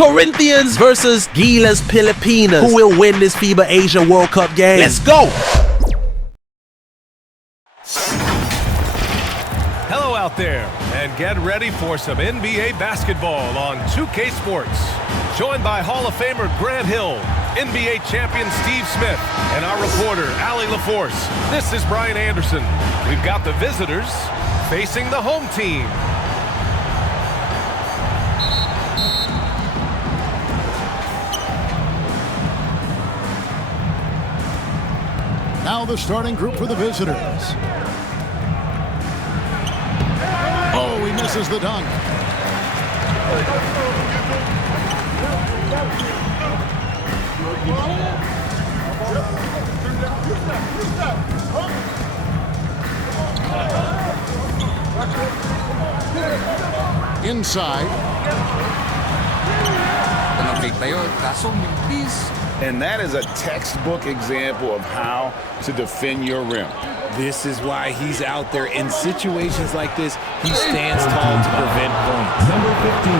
Corinthians versus GILAS Pilipinas. Who will win this FIBA Asia World Cup game? Let's go! Hello out there, and get ready for some NBA basketball on 2K Sports. Joined by Hall of Famer Grant Hill, NBA champion Steve Smith, and our reporter, Allie LaForce. This is Brian Anderson. We've got the visitors facing the home team. Now the starting group for the visitors. Oh, he misses the dunk. Inside. And that is a textbook example of how to defend your rim. This is why he's out there in situations like this. He stands tall to prevent points. Number 15,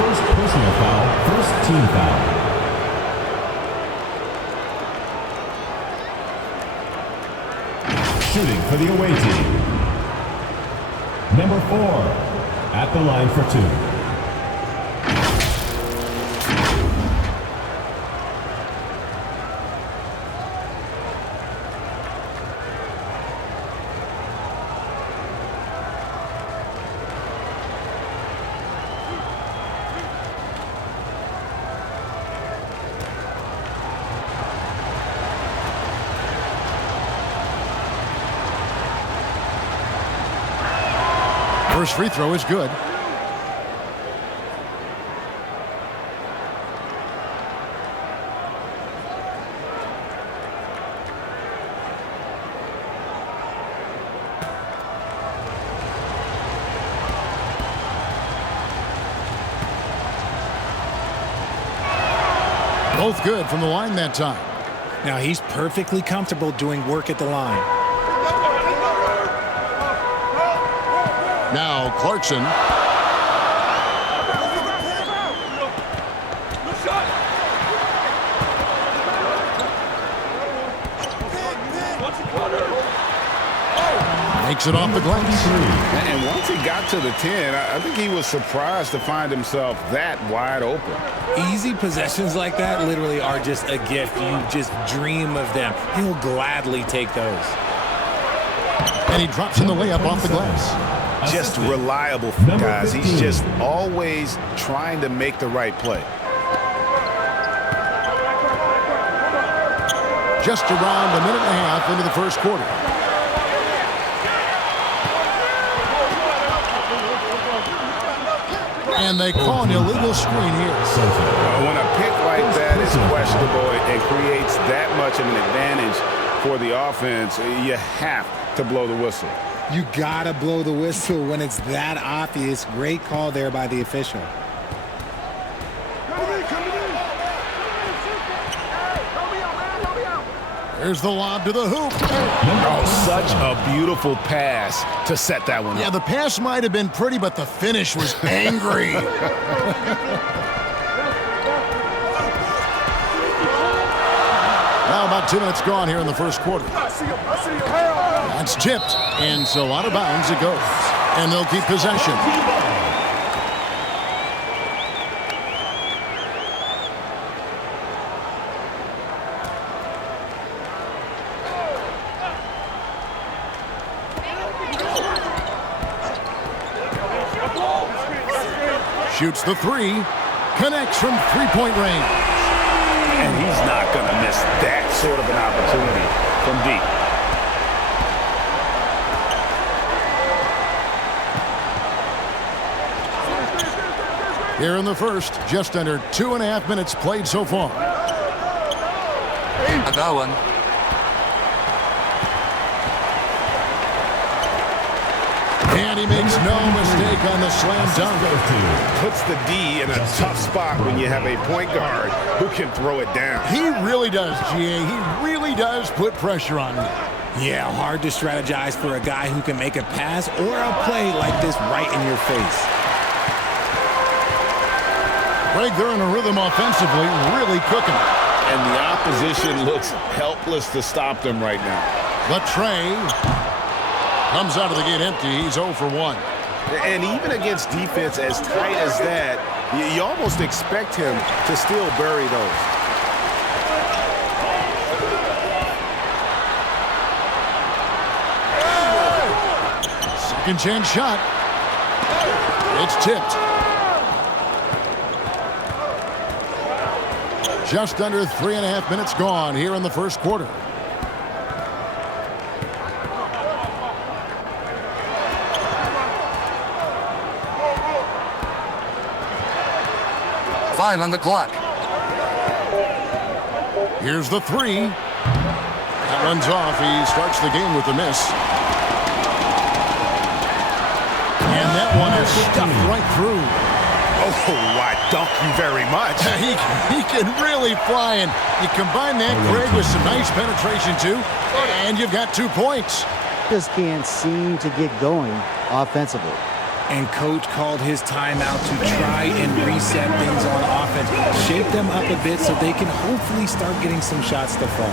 first personal foul, first team foul. Shooting for the away team. Number 4, at the line for 2. First free throw is good. Both good from the line that time. Now he's perfectly comfortable doing work at the line. Now Clarkson. Makes it off the glass. And once he got to the 10, I think he was surprised to find himself that wide open. Easy possessions like that literally are just a gift. You just dream of them. He'll gladly take those. And he drops in the layup off the glass. Just reliable, guys. He's just always trying to make the right play. Just around a minute and a half into the first quarter. And they call an illegal screen here. When a pick like that is questionable and creates that much of an advantage for the offense, you have to blow the whistle. You gotta blow the whistle when it's that obvious. Great call there by the official. There's the lob to the hoop. Oh, such a beautiful pass to set that one up. Yeah, the pass might have been pretty, but the finish was angry. Now about 2 minutes gone here in the first quarter. That's tipped, and so out of bounds it goes. And they'll keep possession. Shoots the three. Connects from three-point range. And he's not going to miss that sort of an opportunity from deep. Here in the first, just under 2.5 minutes played so far. Agawan. And he makes no mistake on the slam dunk. Puts the D in a tough spot when you have a point guard who can throw it down. He really does, GA. He really does put pressure on you. Yeah, hard to strategize for a guy who can make a pass or a play like this right in your face. Greg, they're in a rhythm offensively, really cooking. And the opposition looks helpless to stop them right now. The tray comes out of the gate empty. He's 0 for 1. And even against defense as tight as that, you almost expect him to still bury those. Second chance shot. It's tipped. Just under 3.5 minutes gone here in the first quarter. Five on the clock. Here's the three. That runs off. He starts the game with a miss. And that one is stuffed right through. Oh, why, thank you very much. He can really fly, and you combine that, Greg, with some nice penetration, too, and you've got 2 points. Just can't seem to get going offensively. And coach called his timeout to try and reset things on offense, shake them up a bit so they can hopefully start getting some shots to fall.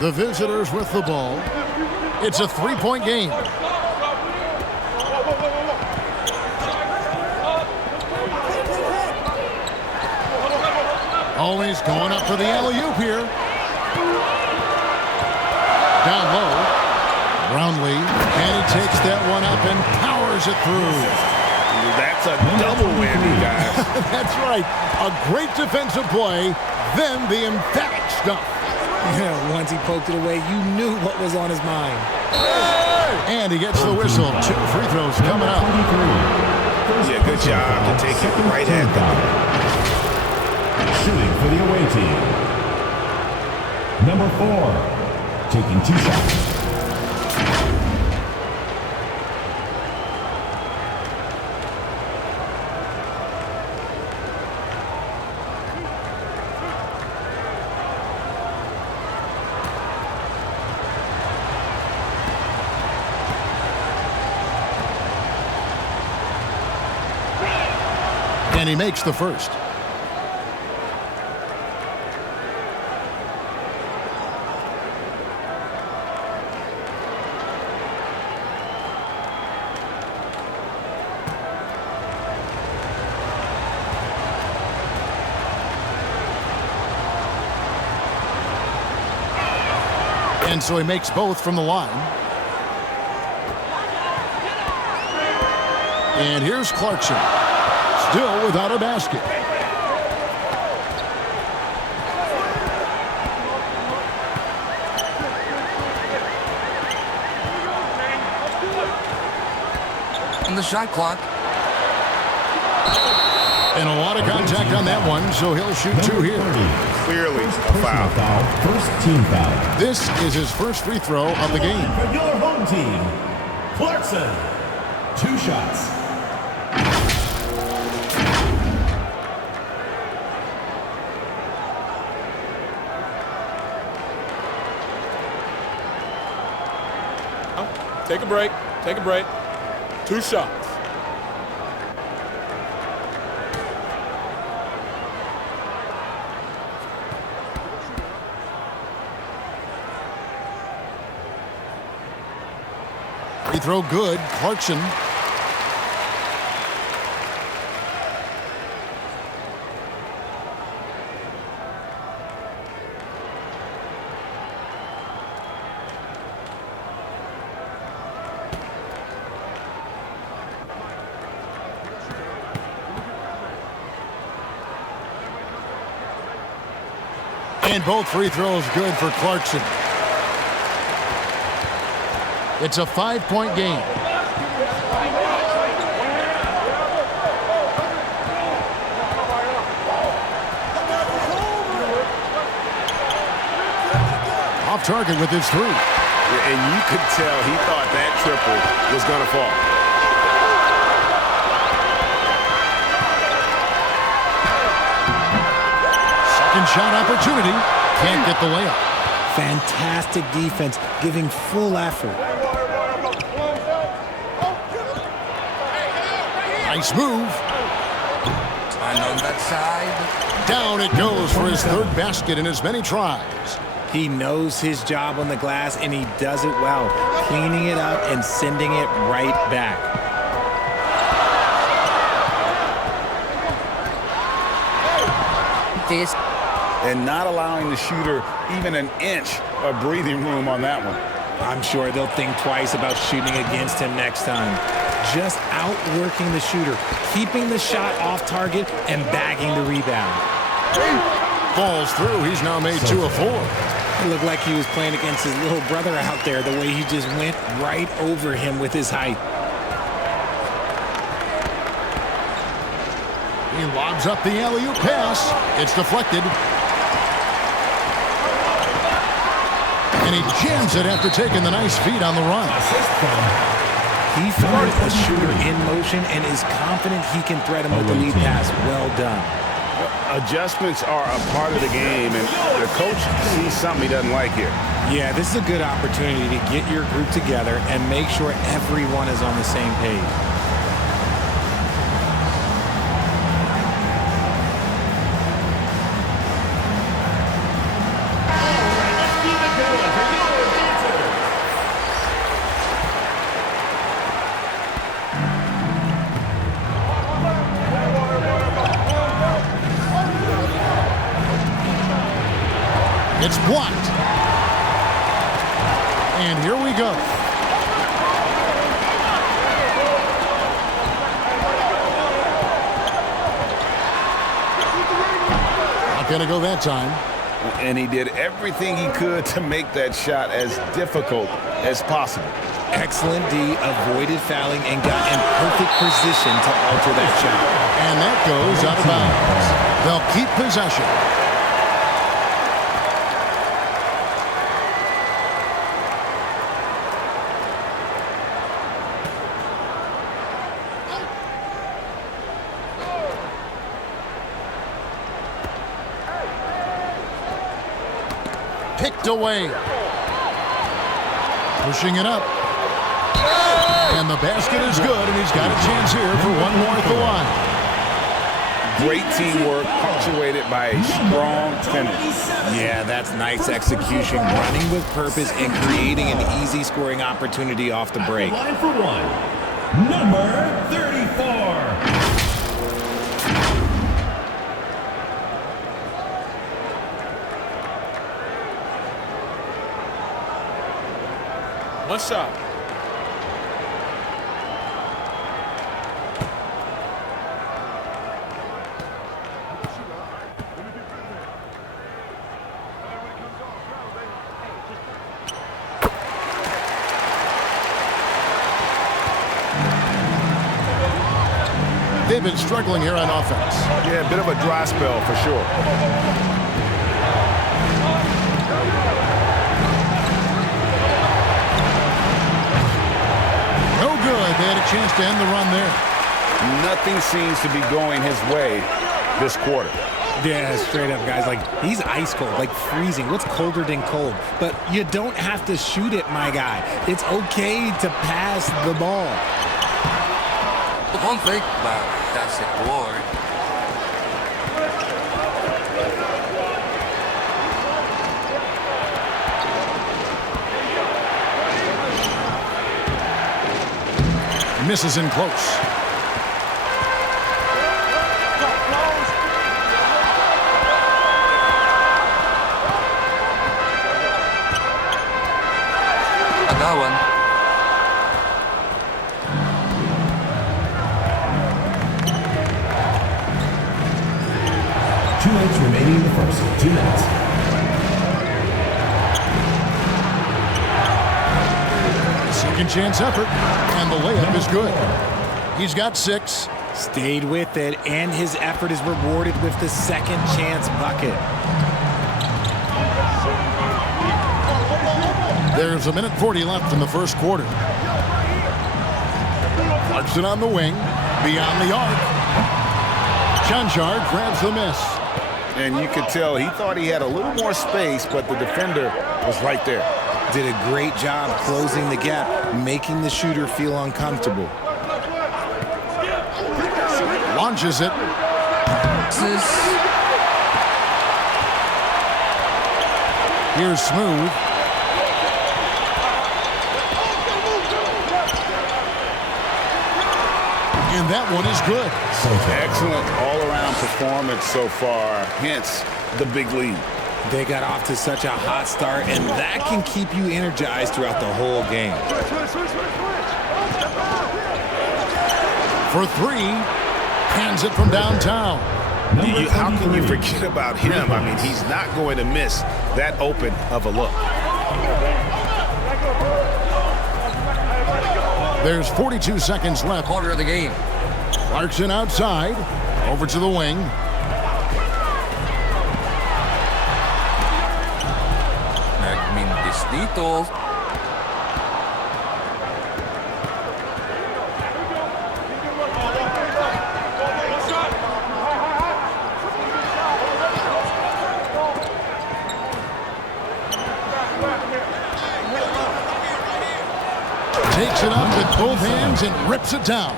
The visitors with the ball. It's a 3-point game. Always going up for the alley-oop here. Down low. Brownlee, and he takes that one up and powers it through. That's a double whammy, guys. That's right. A great defensive play, then the emphatic stuff. Yeah, once he poked it away, you knew what was on his mind. And he gets the whistle. 2 free throws coming up. Yeah, good job to take it right at them. Shooting for the away team. Number 4, taking 2 shots. And he makes the first. And so he makes both from the line. And here's Clarkson. Still without a basket. On the shot clock. And a lot of contact on that one, so he'll shoot 2 here. Clearly a foul. First team foul. This is his first free throw of the game. For your home team, Clarkson. 2 shots. Take a break. Take a break. 2 shots. Free throw good. Clarkson. And both free throws good for Clarkson. It's a 5-point game. Off target with his 3. And you could tell he thought that triple was going to fall. Second shot opportunity. Can't get the layup. Fantastic defense, giving full effort. Nice move. And on that side. Down it goes for his third basket in as many tries. He knows his job on the glass, and he does it well, cleaning it up and sending it right back. And not allowing the shooter even an inch of breathing room on that one. I'm sure they'll think twice about shooting against him next time. Just outworking the shooter, keeping the shot off target, and bagging the rebound. Falls through. He's now made 2 of 4. It looked like he was playing against his little brother out there, the way he just went right over him with his height. He lobs up the alley-oop pass. It's deflected. And he jams it after taking the nice feed on the run. He found a shooter in motion and is confident he can thread him with the lead pass. Well done. Adjustments are a part of the game, and the coach sees something he doesn't like here. Yeah, this is a good opportunity to get your group together and make sure everyone is on the same page. It's blocked. And here we go. Not going to go that time. And he did everything he could to make that shot as difficult as possible. Excellent D, avoided fouling and got in perfect position to alter that shot. And that goes out of bounds. They'll keep possession. Picked away. Pushing it up. And the basket is good, and he's got a chance here for one more at the line. Great teamwork, punctuated by a strong finish. Yeah, that's nice execution, running with purpose and creating an easy scoring opportunity off the break. Line for one, number 34. One shot. They've been struggling here on offense. Yeah, a bit of a dry spell for sure. They had a chance to end the run there. Nothing seems to be going his way this quarter. Yeah, straight up, guys. Like, he's ice cold, like freezing. What's colder than cold? But you don't have to shoot it, my guy. It's okay to pass the ball. Don't think about it. That's it, boy. Misses in close. I got one. 2 minutes remaining in the first. 2 minutes. Second chance effort, and the layup is good. He's got 6. Stayed with it, and his effort is rewarded with the second chance bucket. There's 1:40 left in the first quarter. Clarkson on the wing, beyond the arc. Chanchard grabs the miss. And you could tell he thought he had a little more space, but the defender was right there. Did a great job closing the gap, making the shooter feel uncomfortable. Launches it. Here's Smooth. And that one is good. Excellent all-around performance so far, hence the big lead. They got off to such a hot start, and that can keep you energized throughout the whole game. For three, hands it from downtown. How can you forget about him? I mean, he's not going to miss that open of a look. There's 42 seconds left. Quarter of the game. Clarkson outside. Over to the wing. Nagmintis dito. Takes it up with both hands and rips it down.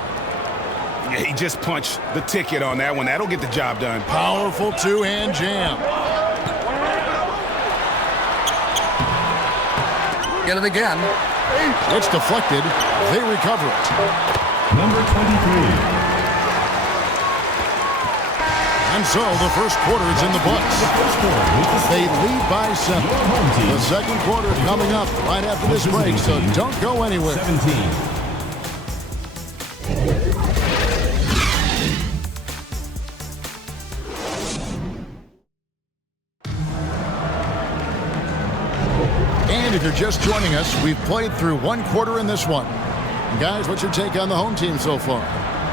Yeah, he just punched the ticket on that one. That'll get the job done. Powerful two-hand jam. Get it again. It's deflected. They recover it. Number 23. And so the first quarter is in the books. They lead by 7. The second quarter coming up right after this break, so don't go anywhere. 17. And if you're just joining us, we've played through one quarter in this one. Guys, what's your take on the home team so far?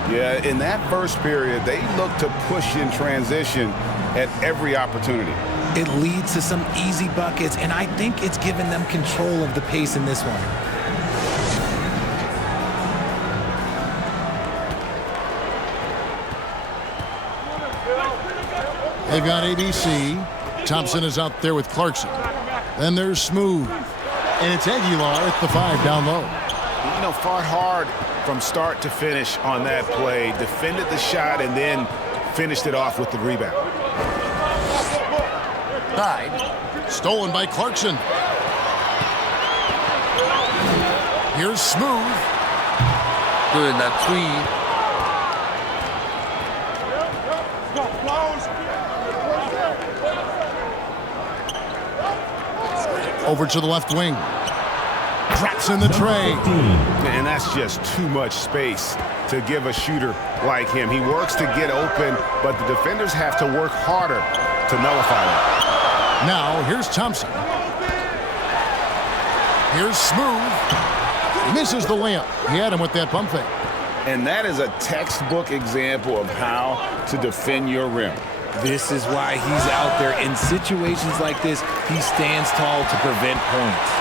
Yeah, in that first period, they look to push in transition at every opportunity. It leads to some easy buckets, and I think it's given them control of the pace in this one. They've got ABC. Thompson is out there with Clarkson. Then there's Smooth. And it's Aguilar at the 5 down low. You know, fought hard from start to finish on that play, defended the shot, and then finished it off with the rebound. Side. Stolen by Clarkson. Here's Smooth. Good at 3. Over to the left wing. Drops in the tray. And that's just too much space to give a shooter like him. He works to get open, but the defenders have to work harder to nullify him. Now, here's Thompson. Here's Smooth. Misses the layup. He had him with that pump fake. And that is a textbook example of how to defend your rim. This is why he's out there. In situations like this, he stands tall to prevent points.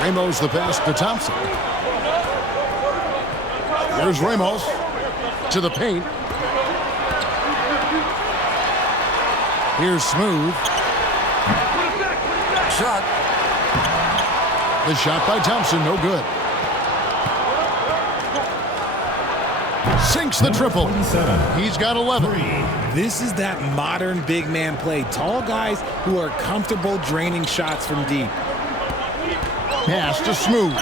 Ramos the pass to Thompson. Here's Ramos to the paint. Here's Smooth. Shot. The shot by Thompson, no good. Sinks the triple. He's got 11. This is that modern big man play. Tall guys who are comfortable draining shots from deep. Pass to Smooth.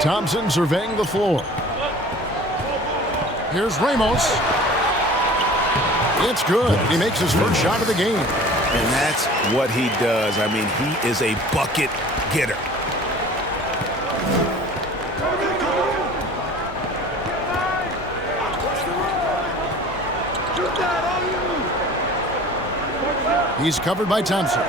Thompson surveying the floor. Here's Ramos. It's good. He makes his first shot of the game. And that's what he does. I mean, he is a bucket getter. He's covered by Thompson.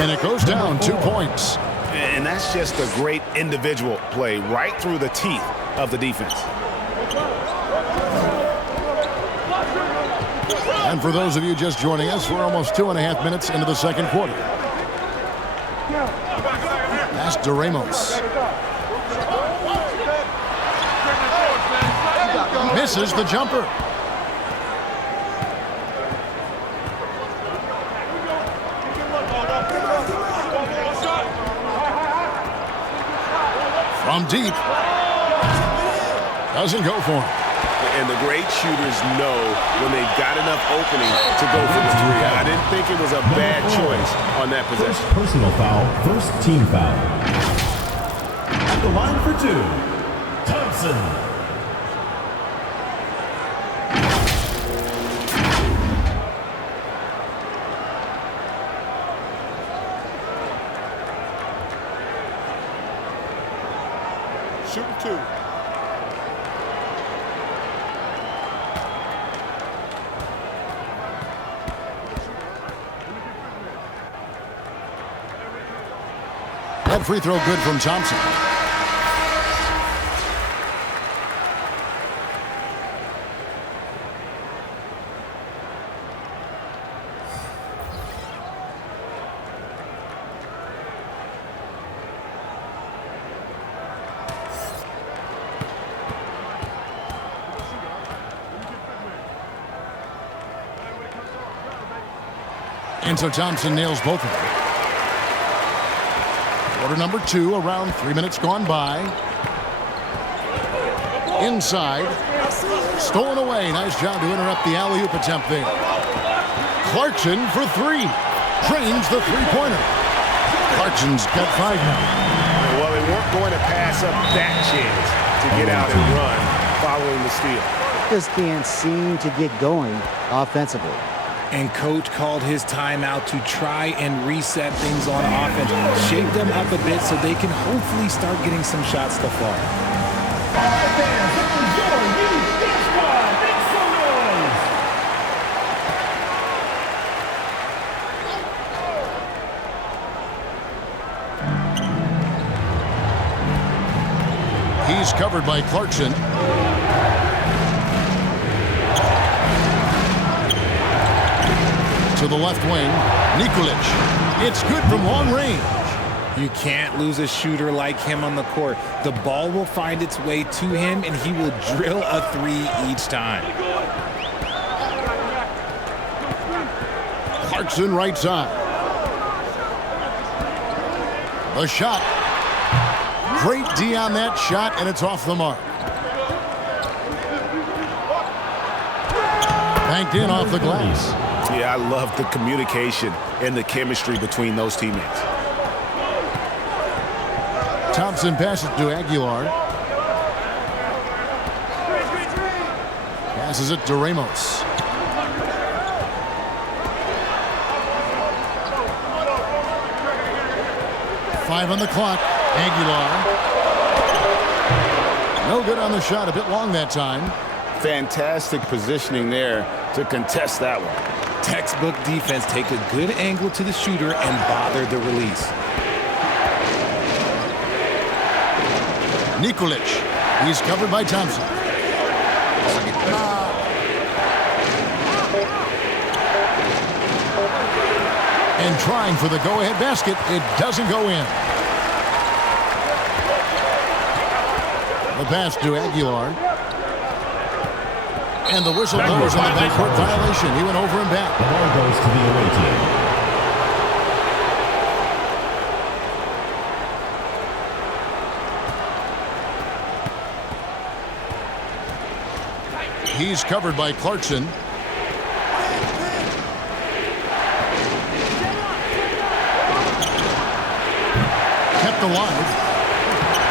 And it goes down 2 points. And that's just a great individual play right through the teeth of the defense. And for those of you just joining us, we're almost 2.5 minutes into the second quarter. Pass to Ramos. Misses the jumper. From deep. Doesn't go for him. And the great shooters know when they've got enough opening to go for the three. I didn't think it was a bad choice on that possession. First personal foul, first team foul. At the line for two, Thompson. Shooting two. That free throw good from Thompson. And so Thompson nails both of them. Quarter number two, around 3 minutes gone by. Inside. Stolen away. Nice job to interrupt the alley-oop attempt there. Clarkson for three. Drains the three-pointer. Clarkson's got 5 now. Well, they weren't going to pass up that chance to get out and run following the steal. Just can't seem to get going offensively. And coach called his timeout to try and reset things on offense, shake them up a bit so they can hopefully start getting some shots to fall. He's covered by Clarkson. To the left wing, Nikolic. It's good from long range. You can't lose a shooter like him on the court. The ball will find its way to him, and he will drill a three each time. Clarkson right side. The shot. Great D on that shot, and it's off the mark. Banked in off the glass. Yeah, I love the communication and the chemistry between those teammates. Thompson passes to Aguilar. Passes it to Ramos. Five on the clock. Aguilar. No good on the shot. A bit long that time. Fantastic positioning there to contest that one. Textbook defense. Take a good angle to the shooter and bother the release. Nikolic. He's covered by Thompson. And trying for the go-ahead basket. It doesn't go in. The pass to Aguilar. And the whistle blows on the backcourt violation. He went over and back. The ball goes to the away team. He's covered by Clarkson. Kept alive.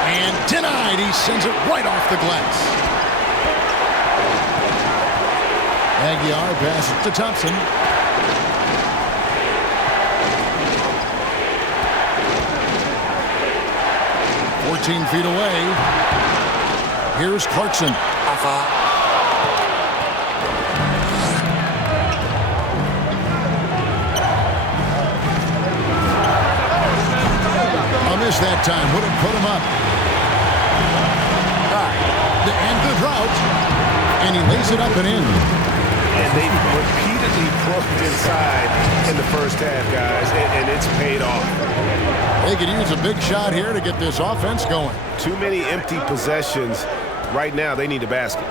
And denied. He sends it right off the glass. Aguilar passes to Thompson. "14 feet away. Here's Clarkson. A miss that time. Would have put him up. To end the drought. And he lays it up and in. And they've repeatedly broken inside in the first half, guys, and it's paid off. They could use a big shot here to get this offense going. Too many empty possessions. Right now, they need a basket.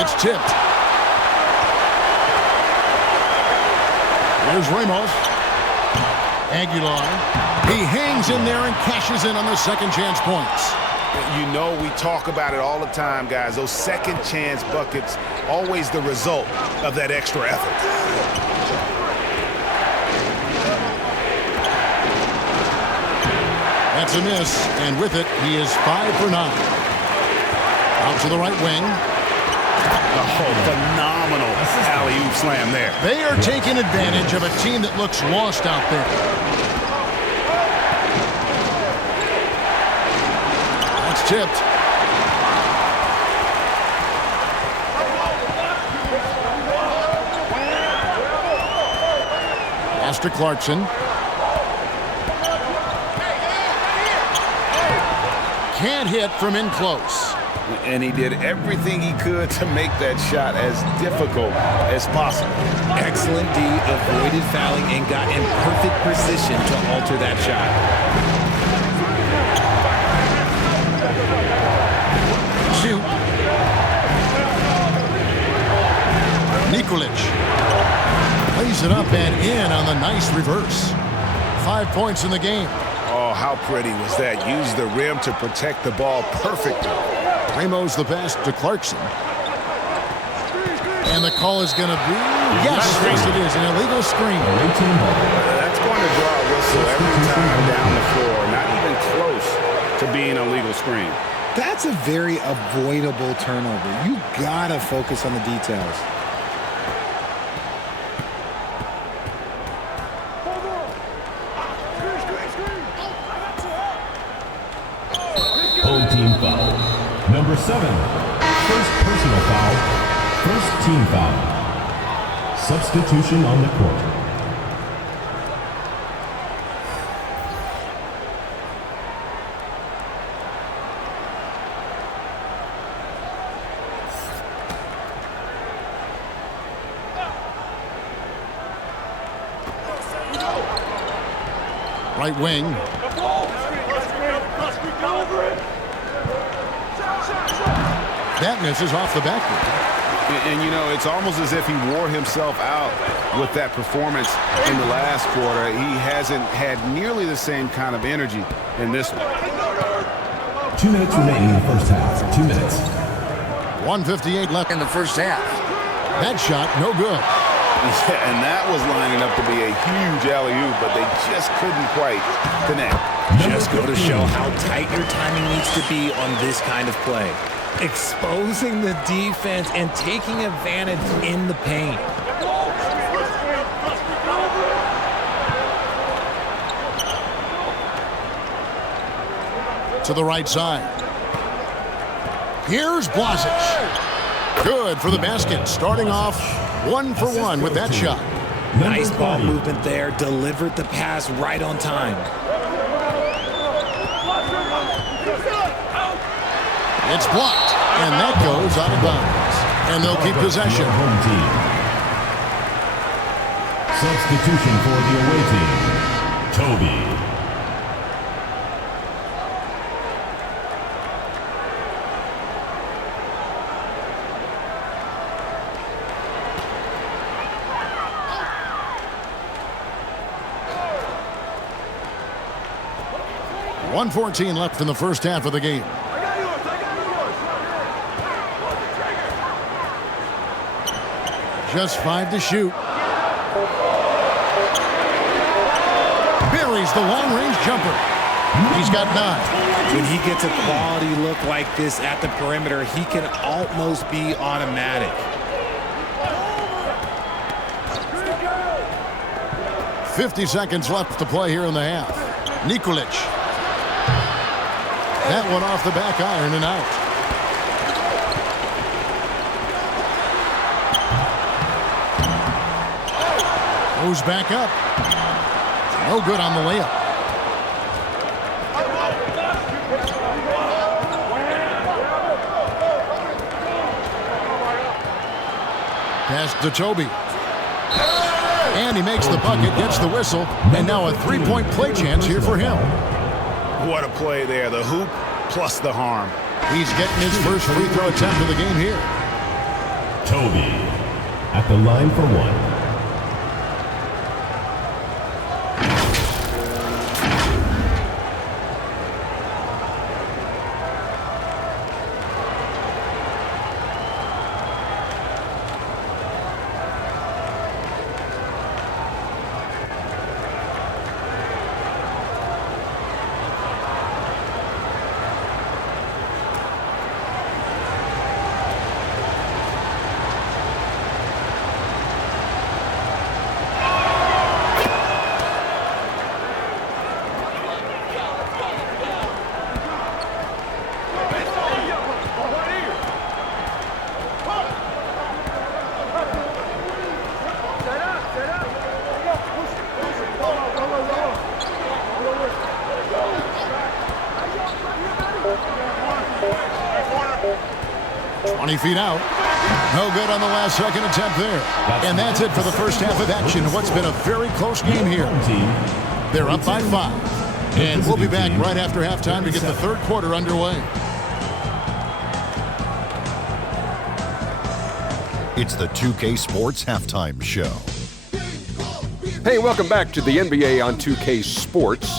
It's tipped. Here's Ramos. Aguilar. He hangs in there and cashes in on the second chance points. You know, we talk about it all the time, guys. Those second chance buckets, always the result of that extra effort. That's a miss, and with it, he is 5 for 9. Out to the right wing. Oh, phenomenal alley-oop slam there. They are taking advantage of a team that looks lost out there. That's tipped. Pass to Clarkson. Can't hit from in close. And he did everything he could to make that shot as difficult as possible. Excellent D, avoided fouling and got in perfect position to alter that shot. Shoot. Nikolic plays it up and in on the nice reverse. 5 points in the game. Oh, how pretty was that? Used the rim to protect the ball perfectly. Ramos the pass to Clarkson. And the call is going to be, yes, it is, an illegal screen. That's going to draw a whistle every time down the floor. Not even close to being a legal screen. That's a very avoidable turnover. You gotta focus on the details. Home team foul. Number 7. First personal foul. First team foul. Substitution on the court. Right wing. That misses off the backboard. And, you know, it's almost as if he wore himself out with that performance in the last quarter. He hasn't had nearly the same kind of energy in this one. 2 minutes remaining in the first half. 2 minutes. 1:58 left in the first half. That shot, no good. Yeah, and that was lining up to be a huge alley-oop, but they just couldn't quite connect. Just go to show how tight your timing needs to be on this kind of play. Exposing the defense and taking advantage in the paint. To the right side. Here's Blasic. Good for the basket. Starting off 1 for 1 with that shot. Nice ball movement there. Delivered the pass right on time. It's blocked, and that goes out of bounds. And they'll keep possession. Home team. Substitution for the away team. Toby. .114 left in the first half of the game. Just 5 to shoot. Buries the long-range jumper. He's got 9. When he gets a quality look like this at the perimeter, he can almost be automatic. .50 seconds left to play here in the half. Nikolic. That one off the back iron and out. Goes back up. No good on the layup. Pass to Toby. And he makes the bucket, gets the whistle, and now a 3-point play chance here for him. What a play there. The hoop plus the harm. He's getting his first free throw attempt of the game here. Toby at the line for one. Feet out. No good on the last second attempt there. And that's it for the first half of action. What's been a very close game here. They're up by 5. And we'll be back right after halftime to get the third quarter underway. It's the 2K Sports Halftime Show. Hey, welcome back to the NBA on 2K Sports.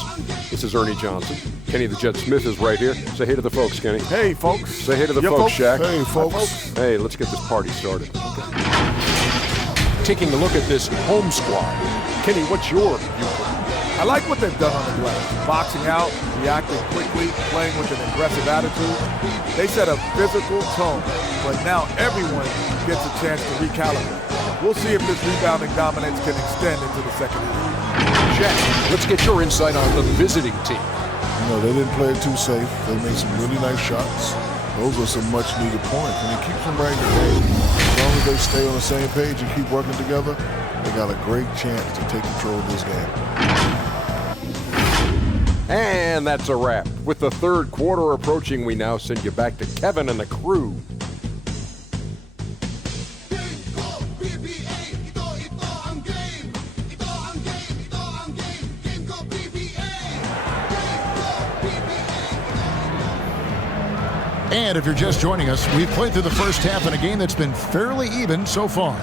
This is Ernie Johnson. Kenny the Jet Smith is right here. Say hey to the folks, Kenny. Hey, folks. Say hey to the folks, Shaq. Hey, folks. Hey, let's get this party started. Okay. Taking a look at this home squad. Kenny, what's your viewpoint? I like what they've done on the glass. Boxing out, reacting quickly, playing with an aggressive attitude. They set a physical tone, but now everyone gets a chance to recalibrate. We'll see if this rebounding dominance can extend into the second half. Shaq, let's get your insight on the visiting team. You know, they didn't play it too safe. They made some really nice shots. Those are some much-needed points, and it keeps them right in the game. As long as they stay on the same page and keep working together, they got a great chance to take control of this game. And that's a wrap. With the third quarter approaching, we now send you back to Kevin and the crew. And if you're just joining us, we've played through the first half in a game that's been fairly even so far.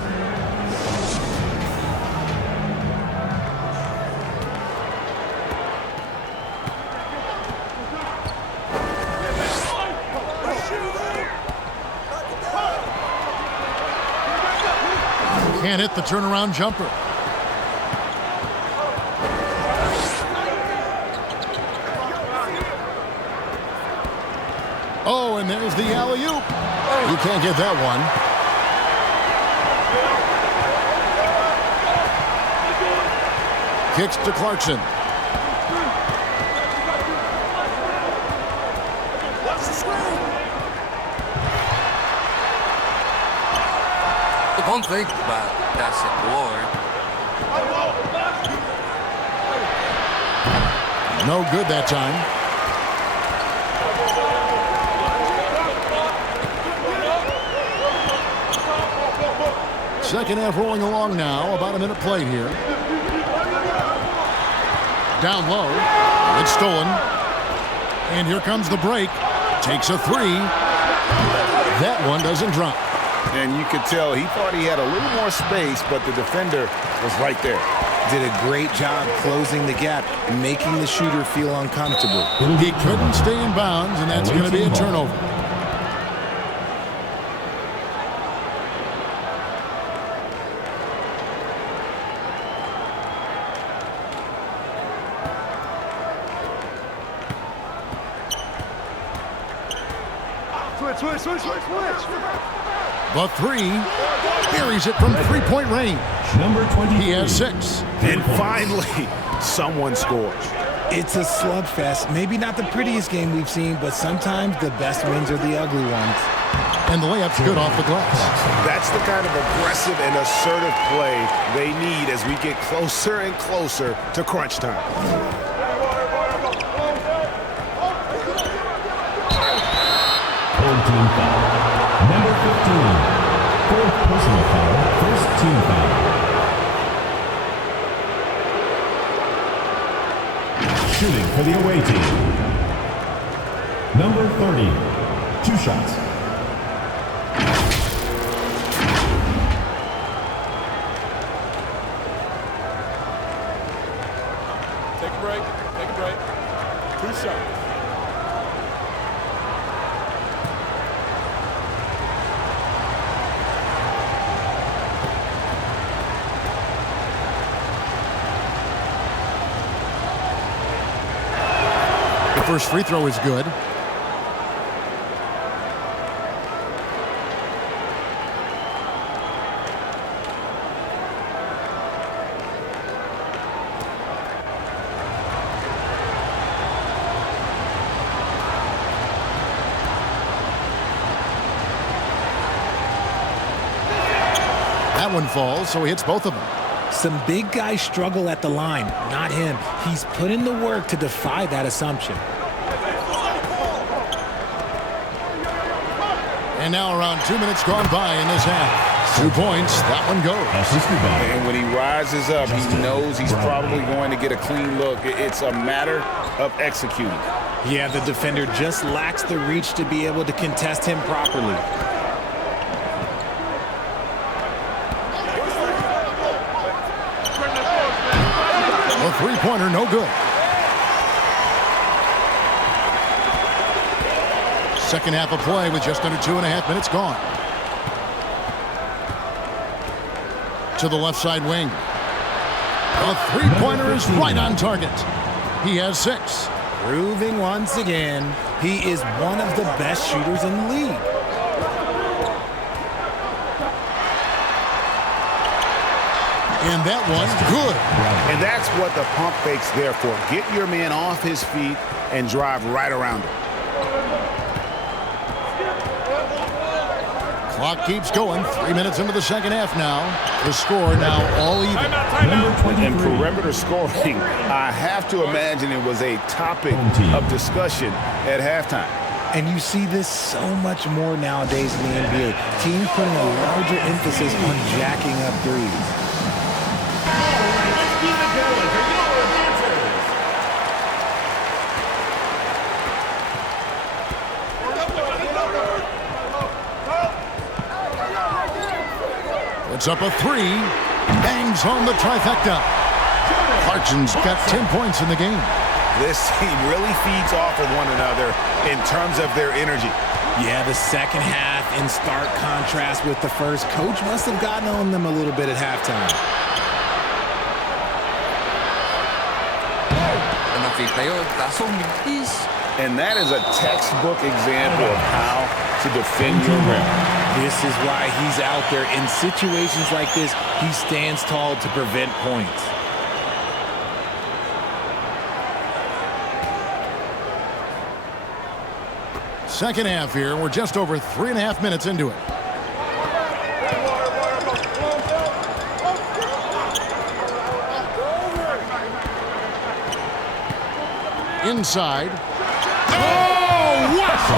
Can't hit the turnaround jumper. Oh, and there's the alley-oop. You can't get that one. Kicks to Clarkson. Don't think about that's a board. No good that time. Second half rolling along now. About a minute played here. Down low. It's stolen. And here comes the break. Takes a three. That one doesn't drop. And you could tell he thought he had a little more space, but the defender was right there. Did a great job closing the gap, making the shooter feel uncomfortable. He couldn't stay in bounds, and that's going to be a turnover. Switch. The three. Buries it from three-point range. Number 20. He has 6. And finally, someone scores. It's a slugfest. Maybe not the prettiest game we've seen, but sometimes the best wins are the ugly ones. And the layup's good off the glass. That's the kind of aggressive and assertive play they need as we get closer and closer to crunch time. Team foul. Number 15. Fourth personal foul. First team foul. Shooting for the away team. Number 30. 2 shots. The first free throw is good. That one falls, so he hits both of them. Some big guys struggle at the line, not him. He's put in the work to defy that assumption. And now around 2 minutes gone by in this half. 2 points, that one goes. And when he rises up, he knows he's probably going to get a clean look. It's a matter of executing. Yeah, the defender just lacks the reach to be able to contest him properly. A three-pointer, no good. Second half of play with just under 2.5 minutes gone. To the left side wing. A three-pointer is right on target. He has 6. Proving once again, he is one of the best shooters in the league. And that one, good. And that's what the pump fake's there for. Get your man off his feet and drive right around him. Clock keeps going. 3 minutes into the second half now. The score now all even. And perimeter scoring, I have to imagine it was a topic of discussion at halftime. And you see this so much more nowadays in the NBA. Teams putting a larger emphasis on jacking up threes. Puts up a 3. Bangs home the trifecta. Clarkson's got 10 points in the game. This team really feeds off of one another in terms of their energy. Yeah, the second half in stark contrast with the first. Coach must have gotten on them a little bit at halftime. And that is a textbook example of how to defend your rim. This is why he's out there. In situations like this, he stands tall to prevent points. Second half here. We're just over 3.5 minutes into it. Inside. Oh, wow!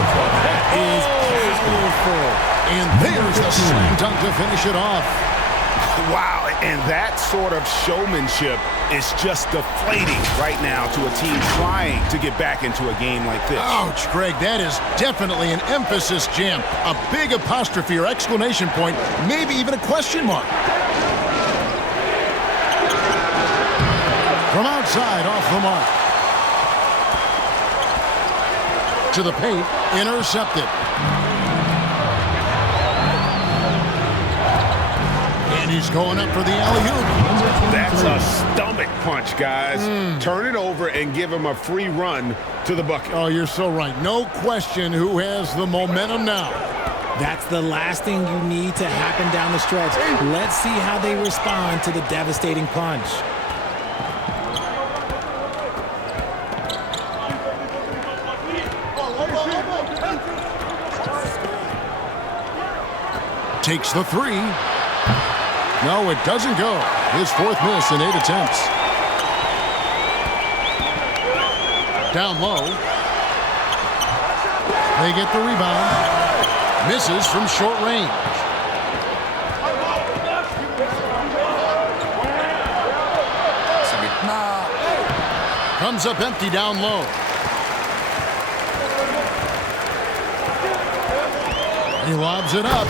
That is powerful. And there's the slam dunk to finish it off. Wow, and that sort of showmanship is just deflating right now to a team trying to get back into a game like this. Ouch, Greg, that is definitely an emphasis jam. A big apostrophe or exclamation point, maybe even a question mark. From outside, off the mark. To the paint, intercepted. And he's going up for the alley-oop. That's a stomach punch, guys. Turn it over and give him a free run to the bucket. Oh, you're so right. No question who has the momentum now. That's the last thing you need to happen down the stretch. Let's see how they respond to the devastating punch. Takes the 3. No, it doesn't go. His 4th miss in 8 attempts. Down low. They get the rebound. Misses from short range. Comes up empty down low. He lobs it up.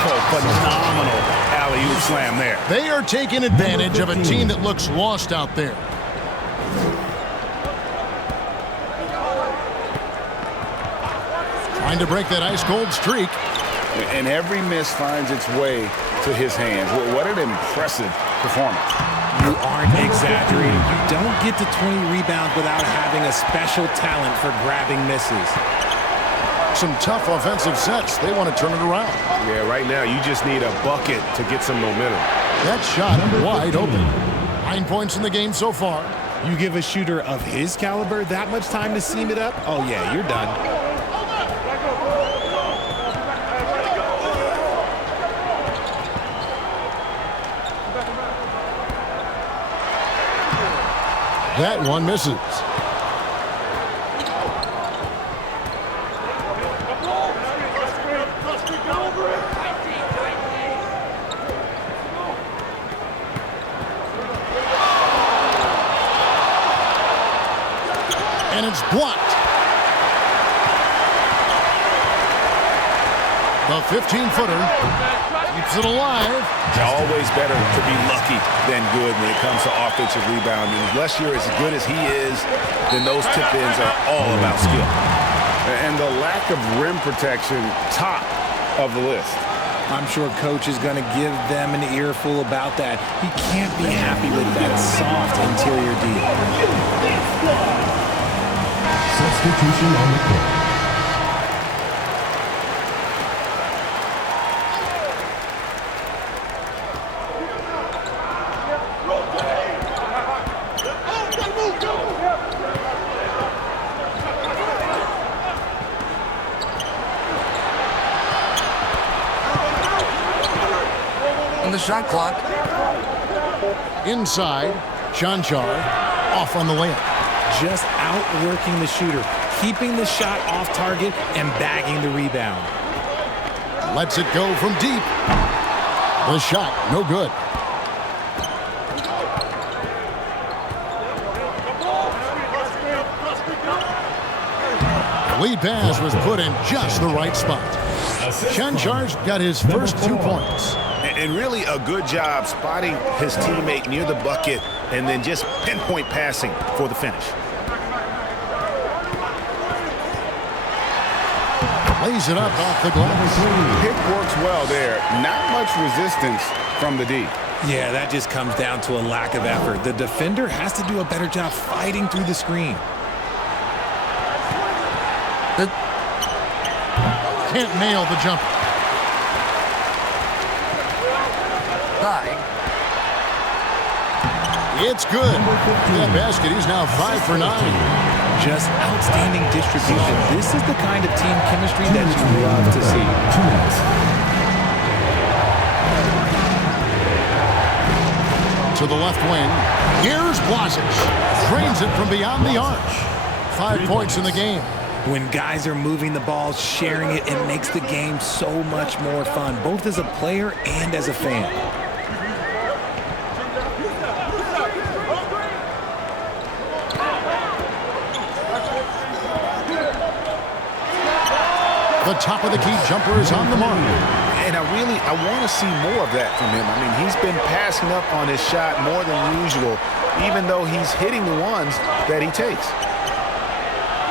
Oh, phenomenal alley-oop slam there. They are taking advantage of a team that looks lost out there. Trying to break that ice-cold streak. And every miss finds its way to his hands. What an impressive performance. You aren't exaggerating. You don't get to 20 rebounds without having a special talent for grabbing misses. Some tough offensive sets. They want to turn it around. Yeah, right now you just need a bucket to get some momentum. That shot wide open. 9 points in the game so far. You give a shooter of his caliber that much time to seam it up? Oh, yeah, you're done. That one misses. And it's blocked. The 15-footer keeps it alive. It's always better to be lucky than good when it comes to offensive rebounding. Unless you're as good as he is, then those tip-ins are all about skill. And the lack of rim protection, top of the list. I'm sure coach is going to give them an earful about that. He can't be happy with that soft interior D. Substitution on the court. On the shot clock. Inside, Chanchar off on the layup. Just outworking the shooter, keeping the shot off target and bagging the rebound. Lets it go from deep. The shot, no good. The lead pass was put in just the right spot. Chanchar's got his first 2 points. And really a good job spotting his teammate near the bucket and then just pinpoint passing for the finish. Lays it up off the glass. Pick works well there. Not much resistance from the D. Yeah, that just comes down to a lack of effort. The defender has to do a better job fighting through the screen. Can't nail the jumper. It's good. That basket, he's now 5 for 9. Just outstanding distribution. This is the kind of team chemistry that you love to see. To the left wing. Here's Blasic. Drains it from beyond the arch. 5 points in the game. When guys are moving the ball, sharing it, it makes the game so much more fun, both as a player and as a fan. The top of the key jumper is on the mark. And I want to see more of that from him. I mean, he's been passing up on his shot more than usual, even though he's hitting the ones that he takes.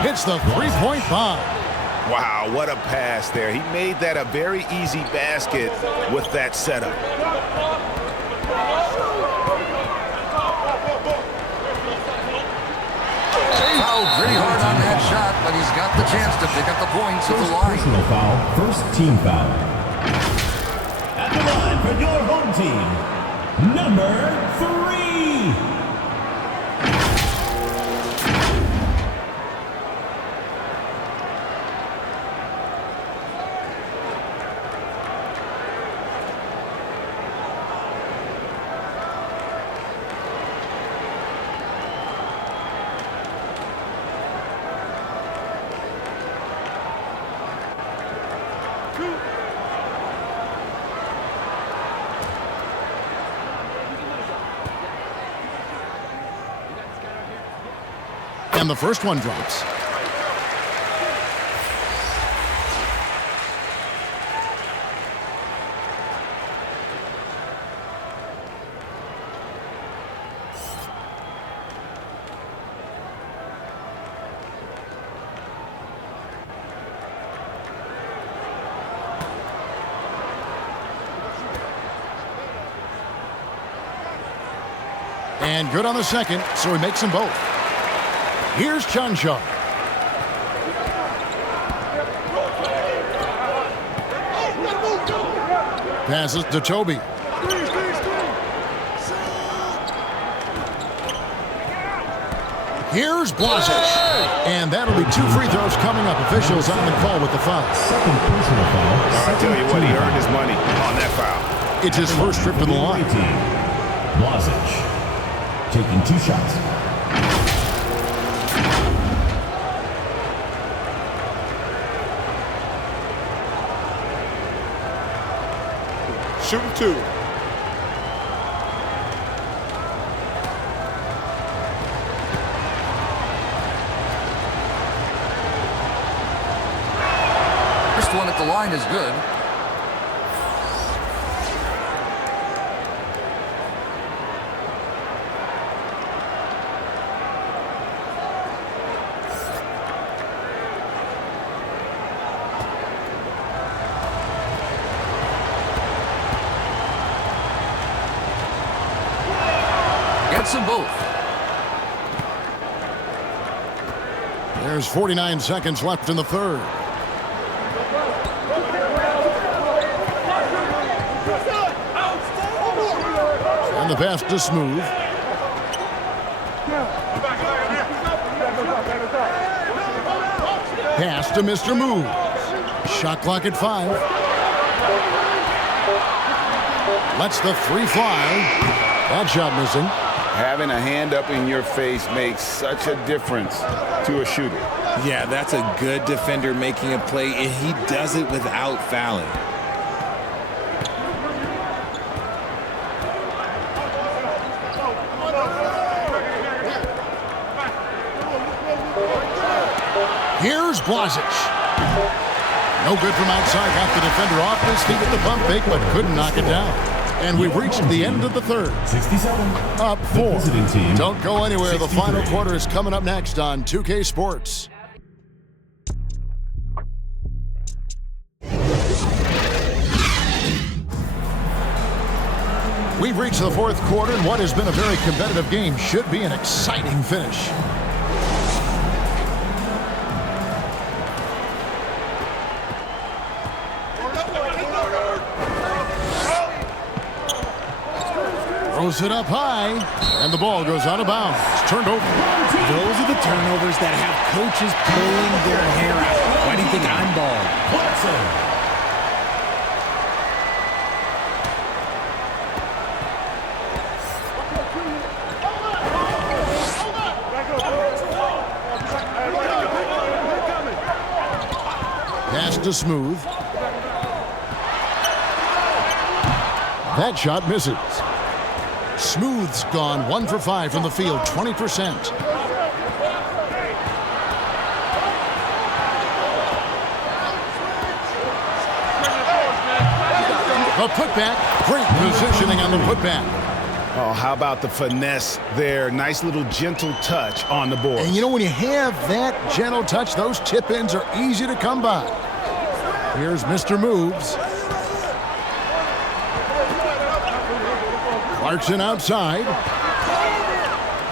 Hits the three-point bomb. Wow, what a pass there. He made that a very easy basket with that setup. Fouled pretty hard on that shot, but he's got the chance to pick up the points at the line. Personal foul, first team foul. At the line for your home team, number 3. And the first one drops. And good on the second, so he makes them both. Here's Chanshaw. Passes to Toby. Here's Blasic. And that'll be 2 free throws coming up. Officials on the call with the foul. Second personal foul. I tell you what, he earned his money on that foul. It's his first trip to the line. Blasic taking 2 shots. Shooting 2. First one at the line is good. Gets them both. There's 49 seconds left in the third. And the pass to Smooth. Pass to Mr. Move. Shot clock at 5. Lets the 3 fly. That shot missing. Having a hand up in your face makes such a difference to a shooter. Yeah, that's a good defender making a play, and he does it without fouling. Here's Blasic. No good from outside. Got the defender off his feet at the pump fake, but couldn't knock it down. And we've reached the end of the third. 67. Up 4. Team. Don't go anywhere. 63. The final quarter is coming up next on 2K Sports. We've reached the fourth quarter, and what has been a very competitive game should be an exciting finish. Throws it up high, and the ball goes out of bounds. It's turned over. Those are the turnovers that have coaches pulling their hair out. Why do you think I'm bald? Pass to Smooth. That shot misses. Smooth's gone 1 for 5 from the field, 20%. A putback. Great positioning on the putback. Oh, how about the finesse there? Nice little gentle touch on the board. And you know, when you have that gentle touch, those tip-ins are easy to come by. Here's Mr. Moves. Clarkson outside.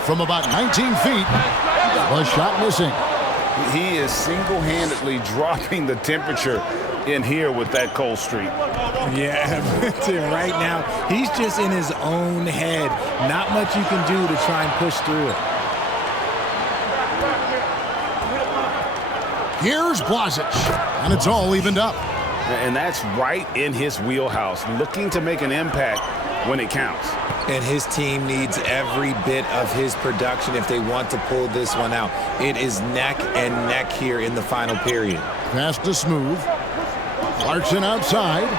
From about 19 feet. The shot missing. He is single-handedly dropping the temperature in here with that cold streak. Yeah, right now, he's just in his own head. Not much you can do to try and push through it. Here's Blasic, and it's all evened up. And that's right in his wheelhouse, looking to make an impact when it counts. And his team needs every bit of his production if they want to pull this one out. It is neck and neck here in the final period. Pass to Smooth. Clarkson outside.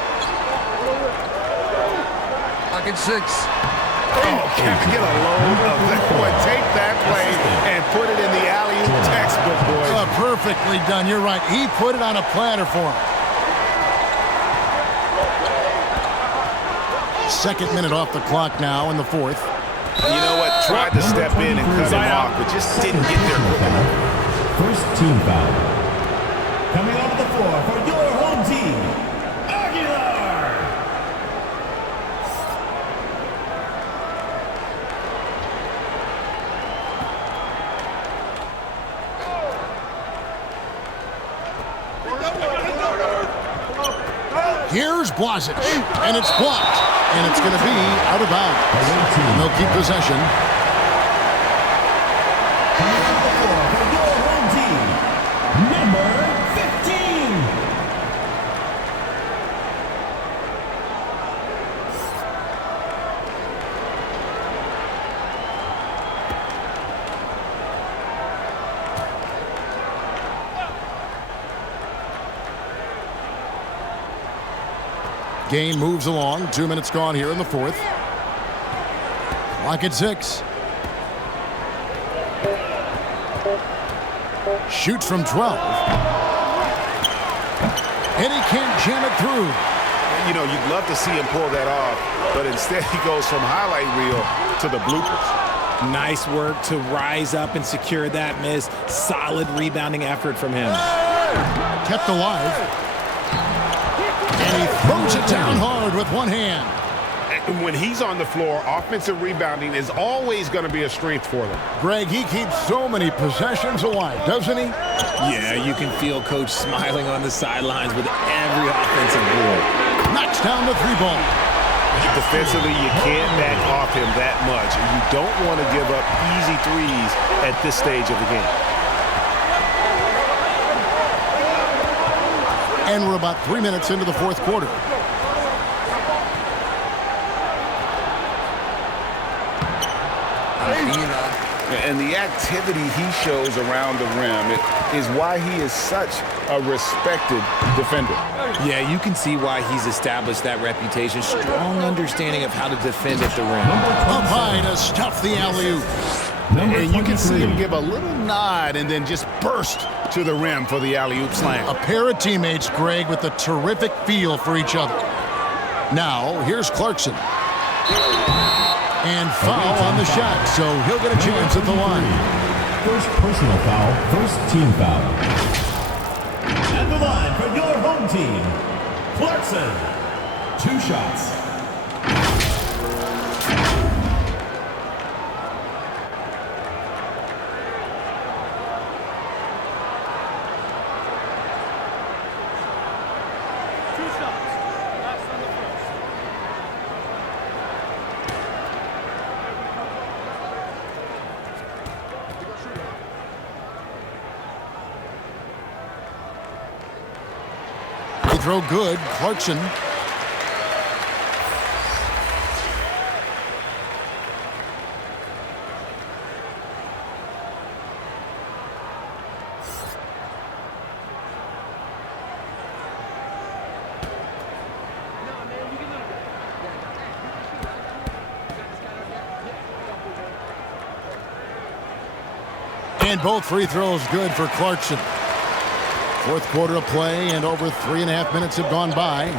Pocket 6. Oh, can't get a load of that one. Take that play and put it in the alley-oop textbook, boys. Perfectly done. You're right. He put it on a platter for him. Second minute off the clock now in the fourth. You know what? Tried to step in and cut him off, but just didn't get there quick enough. First team foul. Coming onto the floor for your home team, Blasic, and it's blocked, and it's going to be out of bounds. And they'll keep possession. Number 15. Game moves along. 2 minutes gone here in the fourth. Clock at 6. Shoots from 12. And he can't jam it through. You know, you'd love to see him pull that off, but instead he goes from highlight reel to the bloopers. Nice work to rise up and secure that miss. Solid rebounding effort from him. Kept alive. And he throws it down hard with one hand. And when he's on the floor, offensive rebounding is always going to be a strength for them. Greg, he keeps so many possessions alive, doesn't he? Yeah, you can feel Coach smiling on the sidelines with every offensive board. Knocks down the three ball. Defensively, you can't back off him that much. You don't want to give up easy threes at this stage of the game. And we're about 3 minutes into the fourth quarter. And the activity he shows around the rim is why he is such a respected defender. Yeah, you can see why he's established that reputation. Strong understanding of how to defend at the rim. Up high to stuff the alley-oop. And you can see him give a little nod and then just burst to the rim for the alley-oop slam. A pair of teammates, Greg, with a terrific feel for each other. Now, here's Clarkson. And foul on the shot, so he'll get a chance at the line. First personal foul, first team foul. At the line for your home team, Clarkson. 2 shots. Throw good. Clarkson. And both free throws good for Clarkson. Fourth quarter of play, and over 3.5 minutes have gone by.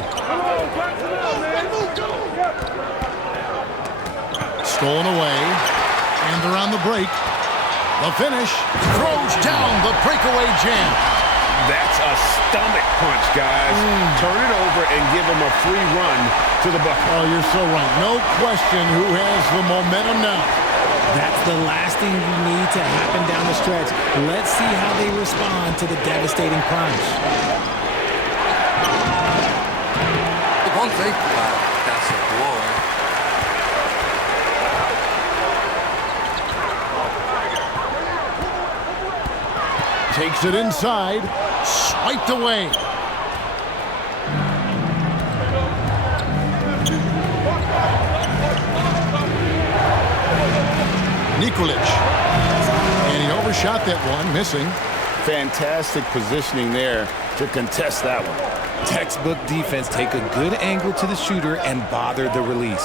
Stolen away, and they're on the break. The finish, throws down the breakaway jam. That's a stomach punch, guys. Turn it over and give him a free run to the bucket. Oh, you're so right. No question who has the momentum now. That's the last thing you need to happen down the stretch. Let's see how they respond to the devastating punch. It won't take that's a boy. Takes it inside, swiped away. Nikolic. And he overshot that one, missing. Fantastic positioning there to contest that one. Textbook defense. Take a good angle to the shooter and bother the release.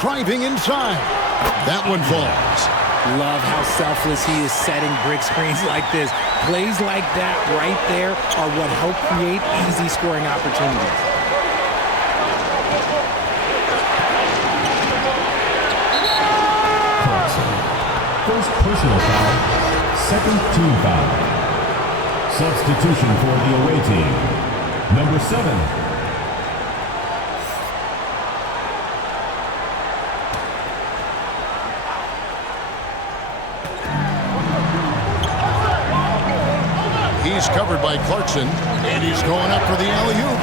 Driving inside. That one falls. Love how selfless he is setting brick screens like this. Plays like that right there are what help create easy scoring opportunities. First personal foul, second team foul. Substitution for the away team. Number 7. He He's covered by Clarkson, and he's going up for the alley-oop.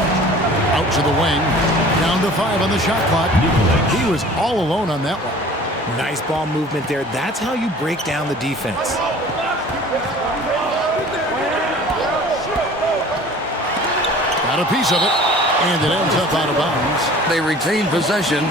Out to the wing, down to 5 on the shot clock. He was all alone on that one. Nice ball movement there. That's how you break down the defense. Got a piece of it, and it ends up out of bounds. They retain possession.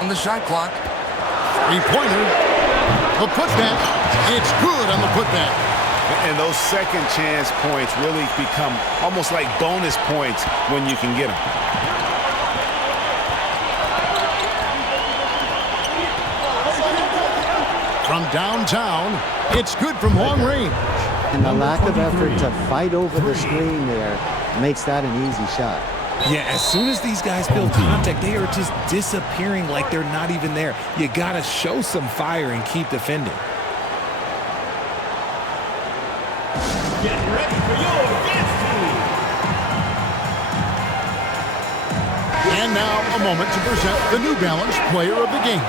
On the shot clock. Three-pointer. The putback. It's good on the putback. And those second chance points really become almost like bonus points when you can get them. From downtown, it's good from long range. And the lack of effort to fight over the screen there makes that an easy shot. Yeah, as soon as these guys feel contact, they are just disappearing like they're not even there. You got to show some fire and keep defending. Get ready for your dance team. And now a moment to present the New Balance Player of the Game.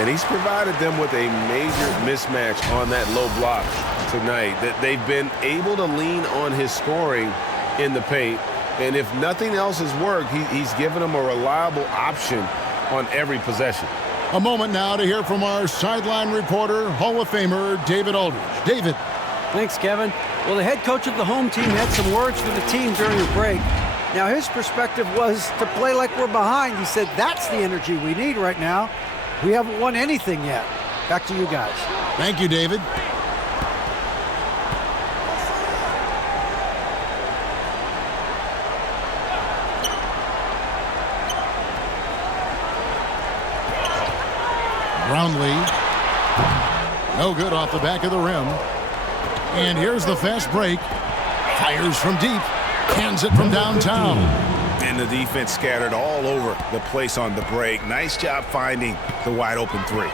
And he's provided them with a major mismatch on that low block tonight. That they've been able to lean on his scoring in the paint. And if nothing else has worked, he's given them a reliable option on every possession. A moment now to hear from our sideline reporter, Hall of Famer David Aldridge. David. Thanks, Kevin. Well, the head coach of the home team had some words for the team during the break. Now, his perspective was to play like we're behind. He said that's the energy we need right now. We haven't won anything yet. Back to you guys. Thank you, David. Brownlee. No good off the back of the rim. And here's the fast break. Fires from deep. Cans it from downtown. And the defense scattered all over the place on the break. Nice job finding the wide open three.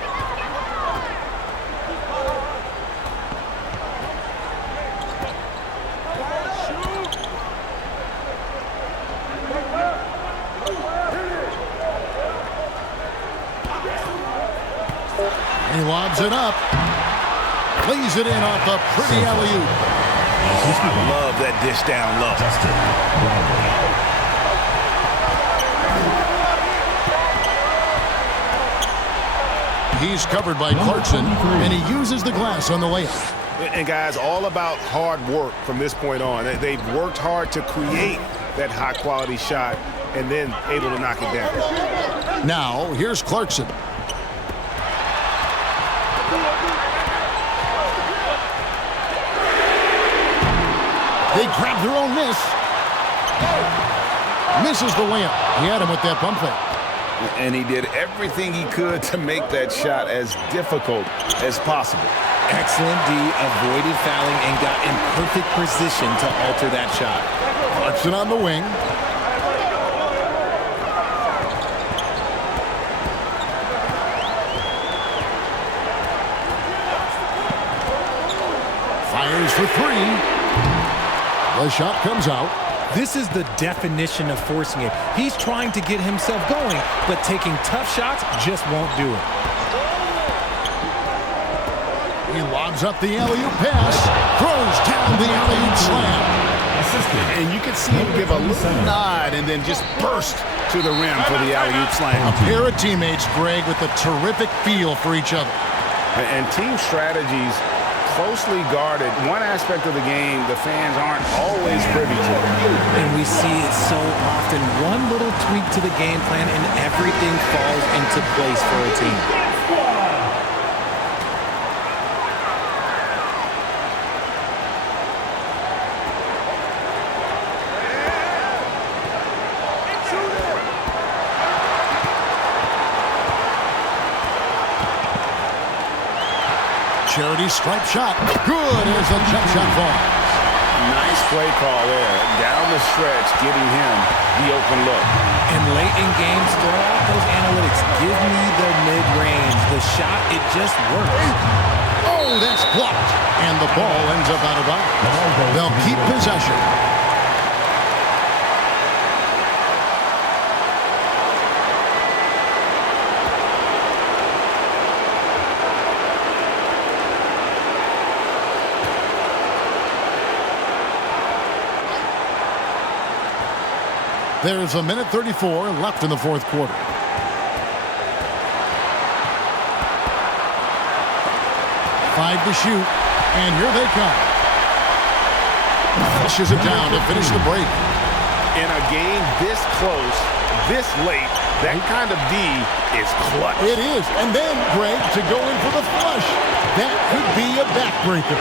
He lobs it up. Plays it in off a pretty alley-oop. I love that dish down low. He's covered by Clarkson, and he uses the glass on the layup. And guys, all about hard work from this point on. They've worked hard to create that high-quality shot and then able to knock it down. Now, here's Clarkson. They grab their own miss. Misses the layup. He had him with that pump fake. And he did everything he could to make that shot as difficult as possible. Excellent D, avoided fouling and got in perfect position to alter that shot. Clarkson on the wing. Fires for three. The shot comes out. This is the definition of forcing it. He's trying to get himself going, but taking tough shots just won't do it. He lobs up the alley-oop pass, throws down the alley-oop slam. And you can see him give a little nod and then just burst to the rim for the alley-oop slam. A pair of teammates, Greg, with a terrific feel for each other. And team strategies closely guarded. One aspect of the game the fans aren't always privy to. And we see it so often. One little tweak to the game plan and everything falls into place for a team. Charity stripe shot. Good as the jump shot falls. Nice play call there. Down the stretch, getting him the open look. And late in games, throw out those analytics. Give me the mid-range. The shot, it just works. Oh, that's blocked. And the ball ends up out of bounds. They'll keep possession. There's a minute 34 left in the fourth quarter. 5 to shoot, and here they come. Flushes it down to finish the break. In a game this close, this late, that kind of D is clutch. It is, and then, Greg, to go in for the flush. That could be a backbreaker.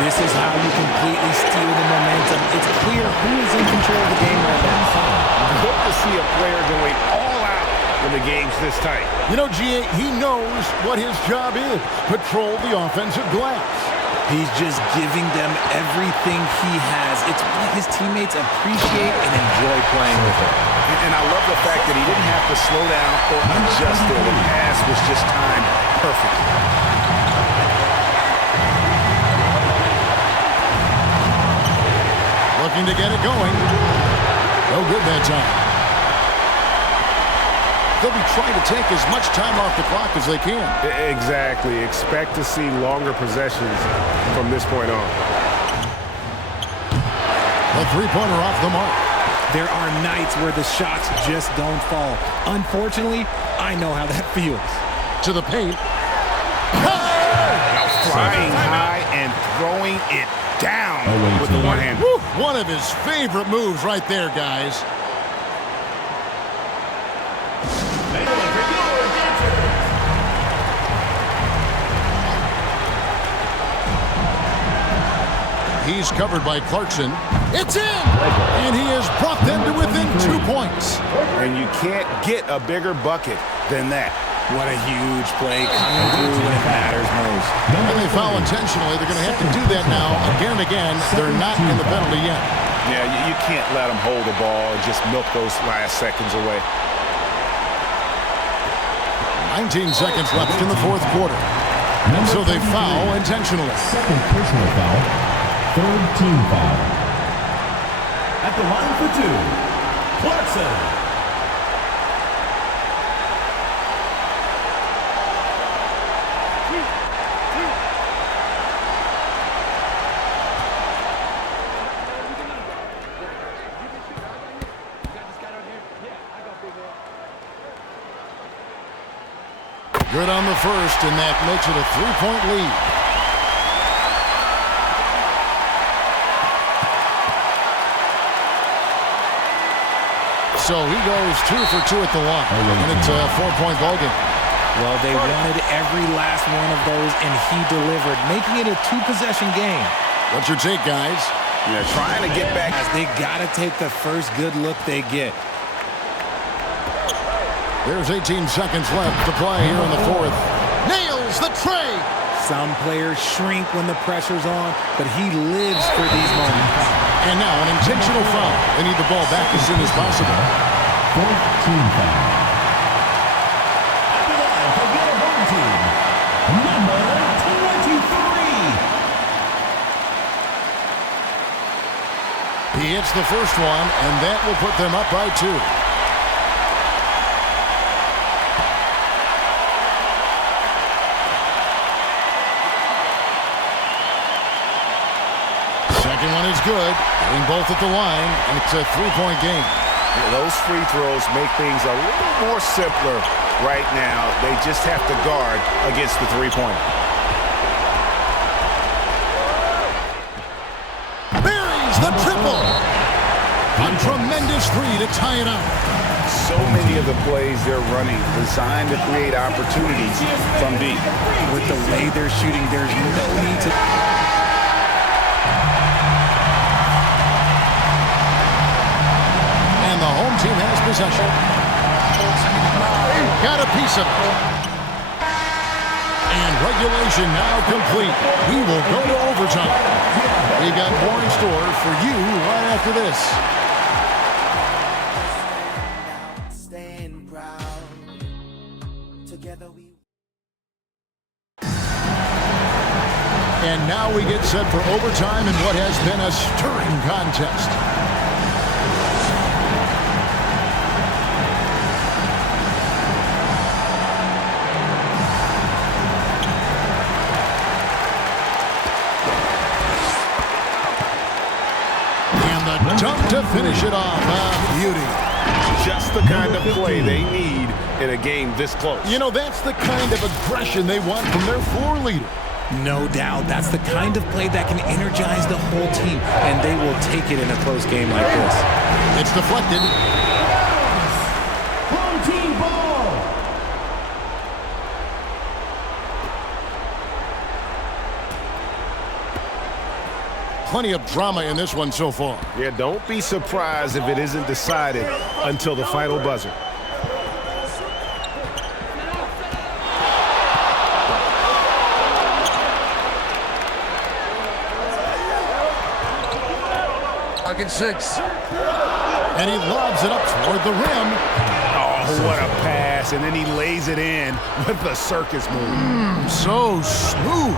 This is how you completely steal the momentum. It's clear who is in control of the game right now. Good to see a player going all out when the game's this tight. You know, G.A., he knows what his job is. Patrol the offensive glass. He's just giving them everything he has. It's what his teammates appreciate and enjoy playing with him. And I love the fact that he didn't have to slow down or adjust there. The pass was just timed perfectly. Looking to get it going. No good that time. They'll be trying to take as much time off the clock as they can. Exactly. Expect to see longer possessions from this point on. A three-pointer off the mark. There are nights where the shots just don't fall. Unfortunately, I know how that feels. To the paint. Flying high and throwing it down with the one hand. One of his favorite moves right there, guys. He's covered by Clarkson. It's in! And he has brought them to within 2 points. And you can't get a bigger bucket than that. What a huge play coming through when it matters most. And they foul intentionally. They're going to have to do that now again and again. They're not in the penalty yet. Yeah, you can't let them hold the ball and just milk those last seconds away. 19 seconds left in the fourth quarter. So they foul intentionally. Second personal foul. Third team foul. At the line for 2, Clarkson. Good on the first, and that makes it a 3-point lead. So he goes 2 for 2 at the line, and it's a 4-point ball game. Well, they wanted every last one of those, and he delivered, making it a 2-possession game. What's your take, guys? Yeah, trying to get back. They got to take the first good look they get. There's 18 seconds left to play here in the fourth. Nails the tray! Some players shrink when the pressure's on, but he lives for these moments. And now an intentional foul. They need the ball back as soon as possible. Fourth team foul. At the line for your home team, number 23. He hits the first one, and that will put them up by 2. Second one is good. Getting both at the line, and it's a 3-point game. Yeah, those free throws make things a little more simpler right now. They just have to guard against the three-pointer. Buries the triple. A tremendous 3 to tie it up. So many of the plays they're running designed to create opportunities from deep. With the way they're shooting, there's no need to... And the home team has possession. Got a piece of it. And regulation now complete. We will go to overtime. We've got more in store for you right after this. And now we get set for overtime in what has been a stirring contest. Dunk to finish it off. Beauty. Just the kind of play they need in a game this close. You know, that's the kind of aggression they want from their floor leader. No doubt. That's the kind of play that can energize the whole team, and they will take it in a close game like this. It's deflected. Home team ball. Plenty of drama in this one so far. Yeah, don't be surprised if it isn't decided until the final buzzer. Pocket 6. And he lobs it up toward the rim. Oh, what a pass. And then he lays it in with the circus move. So smooth.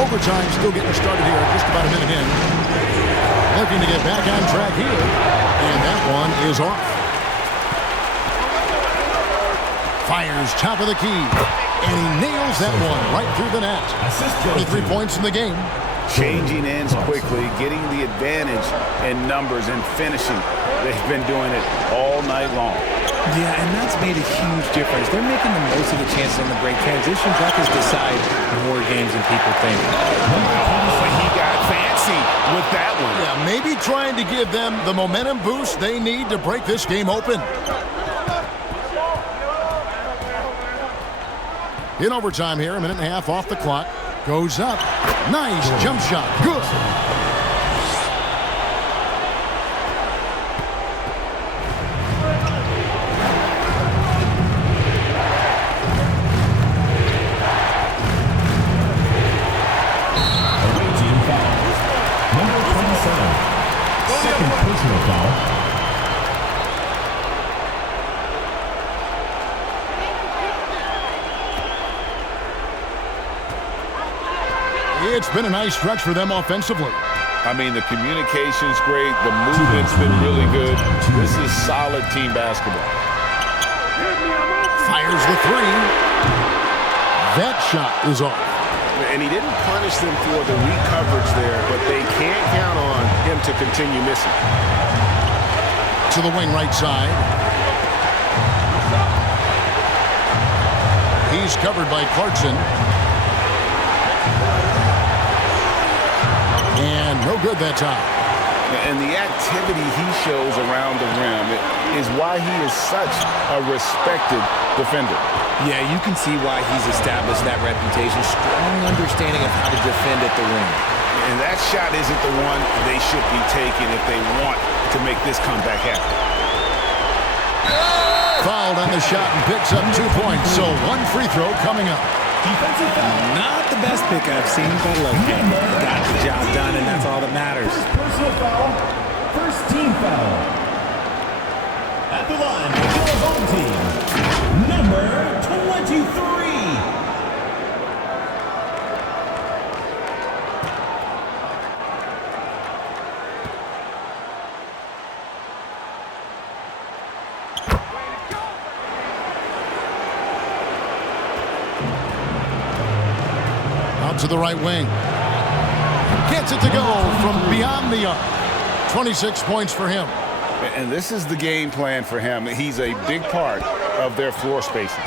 Overtime still getting started here, just about a minute in. Looking to get back on track here. And that one is off. Fires top of the key. And he nails that one right through the net. 23 points in the game. Changing ends quickly, getting the advantage in numbers and finishing. They've been doing it all night long. Yeah, and that's made a huge difference. They're making the most of the chances on the break. Transition buckets decide more games than people think. Oh, he got fancy with that one. Yeah, maybe trying to give them the momentum boost they need to break this game open. In overtime here, a minute and a half off the clock. Goes up. Nice jump shot. Good. It's been a nice stretch for them offensively. I mean, the communication's great. The movement's been really good. This is solid team basketball. Fires the three. That shot is off. And he didn't punish them for the weak coverage there, but they can't count on him to continue missing. To the wing right side. He's covered by Clarkson. And no good that time. And the activity he shows around the rim is why he is such a respected defender. Yeah, you can see why he's established that reputation. Strong understanding of how to defend at the rim. And that shot isn't the one they should be taking if they want to make this comeback happen. Fouled on the shot and picks up 2 points. So one free throw coming up. Not the best pick I've seen, but look, got the job done, and that's all that matters. Personal foul. First team foul. At the line for your home team, number 23. To the right wing. Gets it to go from beyond the arc. 26 points for him. And this is the game plan for him. He's a big part of their floor spacing.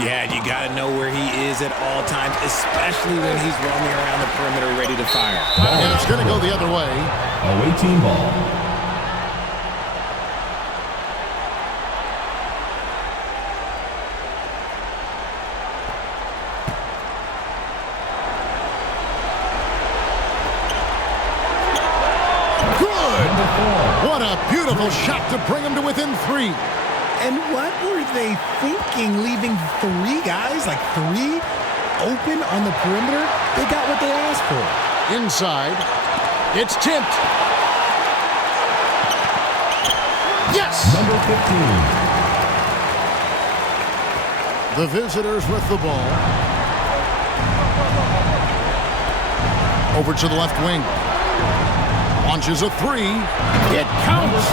Yeah, you got to know where he is at all times, especially when he's roaming around the perimeter ready to fire. And it's going to go the other way. Away team ball. Vertical shot to bring him to within 3. And what were they thinking, leaving 3 guys, like 3, open on the perimeter? They got what they asked for. Inside, it's Tint. Yes! Number 15. The visitors with the ball. Over to the left wing. Launches a 3. It counts.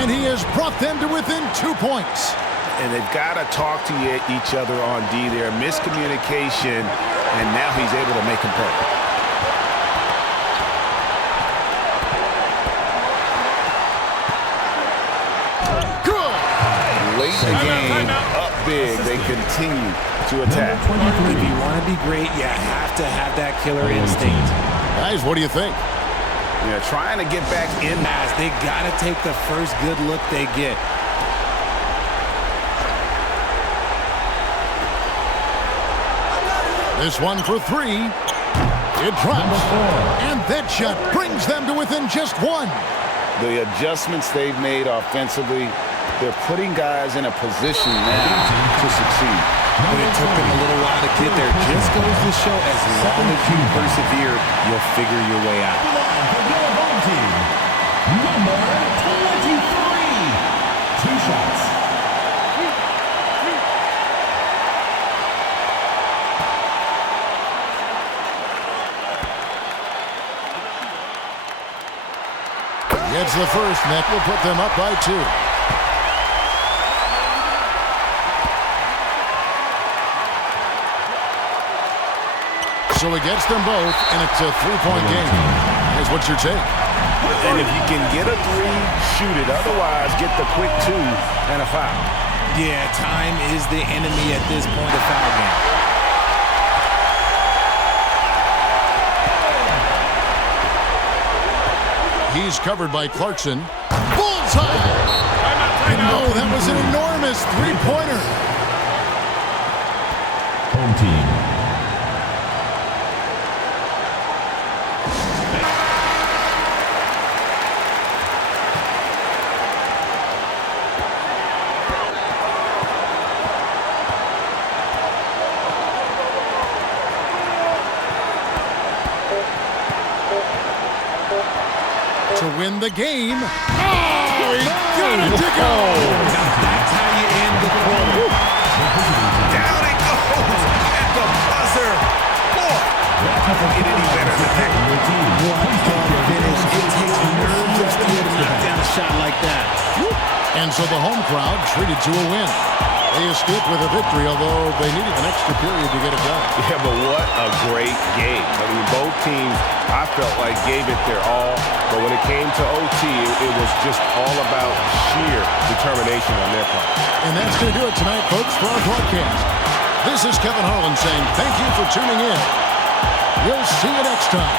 And he has brought them to within 2 points. And they've got to talk to each other on D there. Miscommunication, and now he's able to make him pay. Good. Late in the game, up big, they continue to attack. If you want to be great, you have to have that killer instinct. Guys, what do you think? Yeah, trying to get back in. They got to take the first good look they get. This one for 3. It drops. And that shot brings them to within just 1. The adjustments they've made offensively, they're putting guys in a position now to succeed. But it took them a little while to get there. Just goes to show, as long as you persevere, you'll figure your way out. Number 23. 2 shots. Gets the first, and that will put them up by 2. So he gets them both, and it's a 3-point game. Here's what's your take? And if you can get a 3, shoot it. Otherwise, get the quick 2 and a foul. Yeah, time is the enemy at this point of foul game. He's covered by Clarkson. Bullseye! No, that was an enormous 3-pointer. Home team. To win the game. Oh, he got it to go. That's how you end the quarter. Down it goes at the buzzer. Boy, doesn't get any better than that. Finish. It takes nerves of steel to knock down a shot like that. And so the home crowd treated to a win. They escaped with a victory, although they needed an extra period to get it done. Yeah, but what a great game. I mean, both teams, I felt like, gave it their all. But when it came to OT, it was just all about sheer determination on their part. And that's going to do it tonight, folks, for our broadcast. This is Kevin Harlan saying thank you for tuning in. We'll see you next time.